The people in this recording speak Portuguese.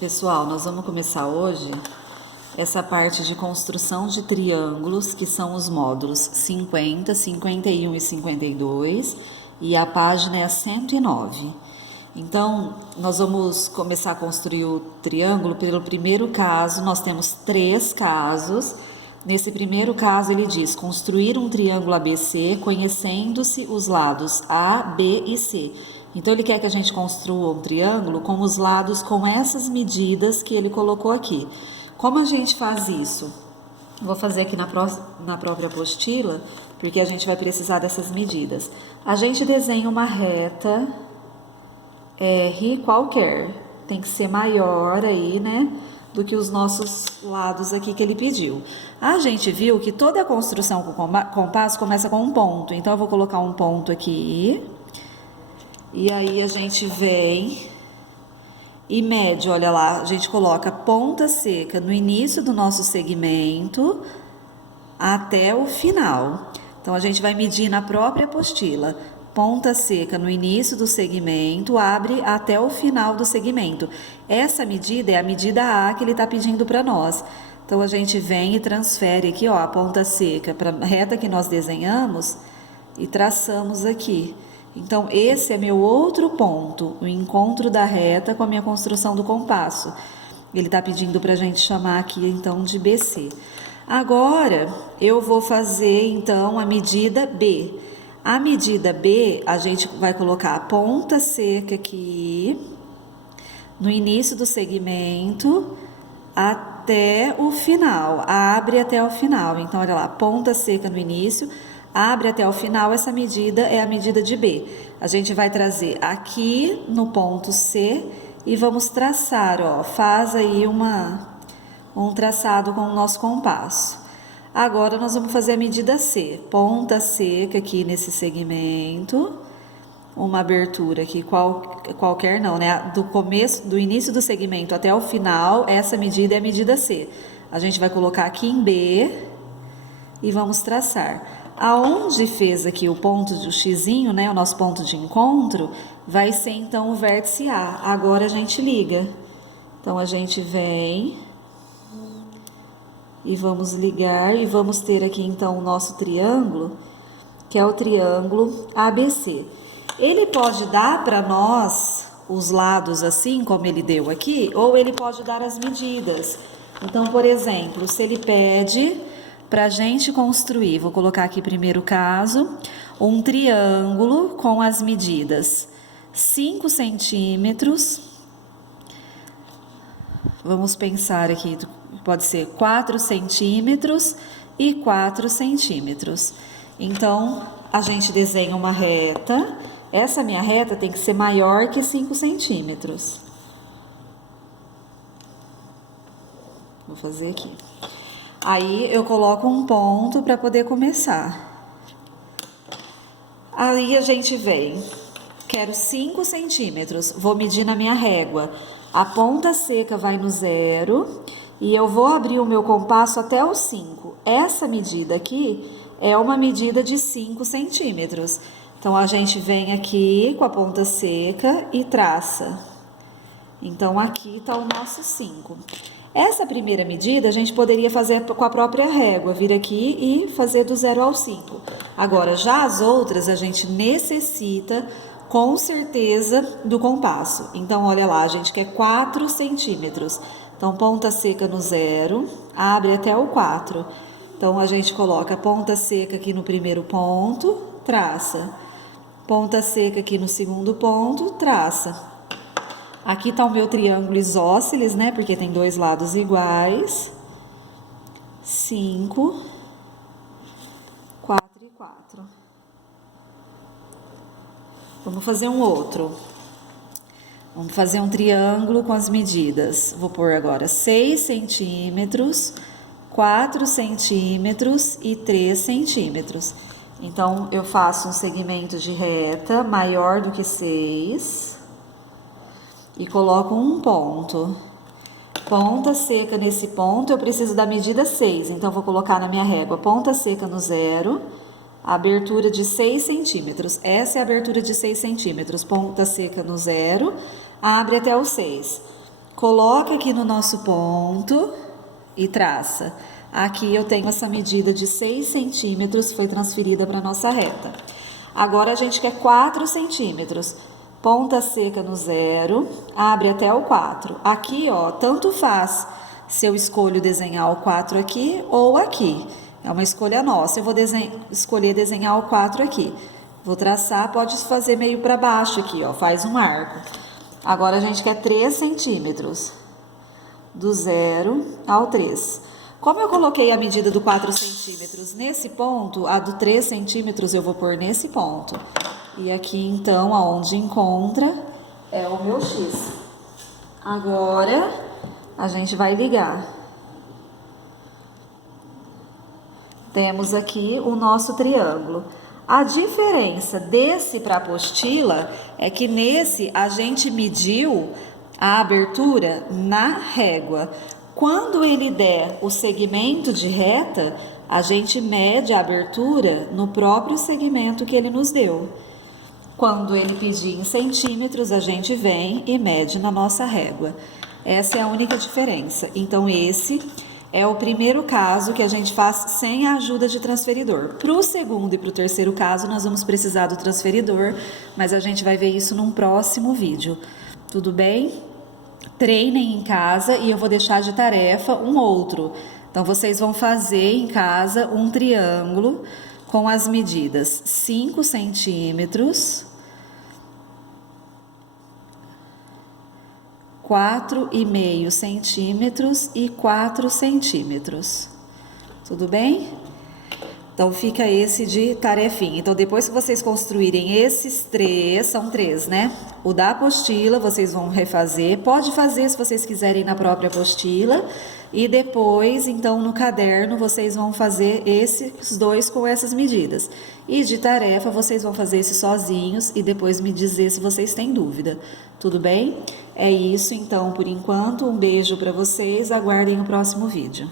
Pessoal, nós vamos começar hoje essa parte de construção de triângulos, que são os módulos 50, 51 e 52, e a página é a 109. Então, nós vamos começar a construir o triângulo pelo primeiro caso. Nós temos 3 casos. Nesse primeiro caso, ele diz construir um triângulo ABC conhecendo-se os lados A, B e C. Então, ele quer que a gente construa um triângulo com os lados com essas medidas que ele colocou aqui. Como a gente faz isso? Vou fazer aqui na própria apostila, porque a gente vai precisar dessas medidas. A gente desenha uma reta R qualquer, tem que ser maior aí, né, do que os nossos lados aqui que ele pediu. A gente viu que toda a construção com compasso começa com um ponto, então eu vou colocar um ponto aqui, e aí a gente vem e mede, olha lá, a gente coloca ponta seca no início do nosso segmento até o final. Então, a gente vai medir na própria apostila. Ponta seca no início do segmento, abre até o final do segmento. Essa medida é a medida A que ele está pedindo para nós. Então, a gente vem e transfere aqui, ó, a ponta seca para a reta que nós desenhamos e traçamos aqui. Então, esse é meu outro ponto, o encontro da reta com a minha construção do compasso. Ele está pedindo para a gente chamar aqui, então, de BC. Agora, eu vou fazer, então, a medida B. A medida B, a gente vai colocar a ponta seca aqui, no início do segmento, até o final. Abre até o final. Então, olha lá, ponta seca no início, abre até o final. Essa medida é a medida de B. A gente vai trazer aqui no ponto C e vamos traçar, ó, faz aí um traçado com o nosso compasso. Agora, nós vamos fazer a medida C. Ponta seca aqui nesse segmento, uma abertura aqui, qualquer não, né? Do início do segmento até o final, essa medida é a medida C. A gente vai colocar aqui em B e vamos traçar. Aonde fez aqui o ponto do xizinho, né, o nosso ponto de encontro, vai ser então o vértice A. Agora a gente liga. Então, a gente vem e vamos ligar e vamos ter aqui então o nosso triângulo, que é o triângulo ABC. Ele pode dar para nós os lados assim como ele deu aqui, ou ele pode dar as medidas. Então, por exemplo, se ele pede para a gente construir, vou colocar aqui primeiro caso, um triângulo com as medidas 5 centímetros, vamos pensar aqui, pode ser 4 centímetros e 4 centímetros. Então, a gente desenha uma reta, essa minha reta tem que ser maior que 5 centímetros. Vou fazer aqui. Aí, eu coloco um ponto para poder começar. Aí, a gente vem, quero 5 centímetros, vou medir na minha régua. A ponta seca vai no 0 e eu vou abrir o meu compasso até o 5. Essa medida aqui é uma medida de 5 centímetros. Então, a gente vem aqui com a ponta seca e traça. Então, aqui está o nosso 5. Essa primeira medida a gente poderia fazer com a própria régua, vir aqui e fazer do 0 ao 5. Agora, já as outras a gente necessita com certeza do compasso. Então, olha lá, a gente quer 4 centímetros. Então, ponta seca no 0, abre até o 4. Então, a gente coloca a ponta seca aqui no primeiro ponto, traça. Ponta seca aqui no segundo ponto, traça. Aqui está o meu triângulo isósceles, né? Porque tem 2 lados iguais. 5, 4 e 4. Vamos fazer um outro. Vamos fazer um triângulo com as medidas. Vou pôr agora 6 centímetros, 4 centímetros e 3 centímetros. Então, eu faço um segmento de reta maior do que 6 e coloco um ponto. Ponta seca nesse ponto, eu preciso da medida 6. Então, vou colocar na minha régua ponta seca no 0, abertura de 6 centímetros. Essa é a abertura de 6 centímetros. Ponta seca no 0, abre até o 6. Coloca aqui no nosso ponto e traça. Aqui eu tenho essa medida de 6 centímetros, foi transferida para a nossa reta. Agora a gente quer 4 centímetros. Ponta seca no 0, abre até o 4. Aqui, ó, tanto faz se eu escolho desenhar o 4 aqui ou aqui. É uma escolha nossa. Eu vou escolher desenhar o 4 aqui. Vou traçar, pode fazer meio para baixo aqui, ó, faz um arco. Agora a gente quer 3 centímetros. Do 0 ao 3. Como eu coloquei a medida do 4 centímetros nesse ponto, a do 3 centímetros eu vou pôr nesse ponto. E aqui, então, aonde encontra, é o meu X. Agora, a gente vai ligar. Temos aqui o nosso triângulo. A diferença desse para a apostila é que nesse a gente mediu a abertura na régua. Quando ele der o segmento de reta, a gente mede a abertura no próprio segmento que ele nos deu. Quando ele pedir em centímetros, a gente vem e mede na nossa régua. Essa é a única diferença. Então, esse é o primeiro caso que a gente faz sem a ajuda de transferidor. Para o segundo e para o terceiro caso, nós vamos precisar do transferidor, mas a gente vai ver isso num próximo vídeo. Tudo bem? Treinem em casa e eu vou deixar de tarefa um outro. Então, vocês vão fazer em casa um triângulo com as medidas 5 centímetros, 4,5 centímetros e 4 centímetros. Tudo bem? Então, fica esse de tarefinha. Então, depois que vocês construírem esses 3, são 3, né? O da apostila, vocês vão refazer. Pode fazer se vocês quiserem na própria apostila. E depois, então, no caderno, vocês vão fazer esses 2 com essas medidas. E de tarefa, vocês vão fazer esses sozinhos e depois me dizer se vocês têm dúvida. Tudo bem? É isso, então, por enquanto. Um beijo para vocês. Aguardem o próximo vídeo.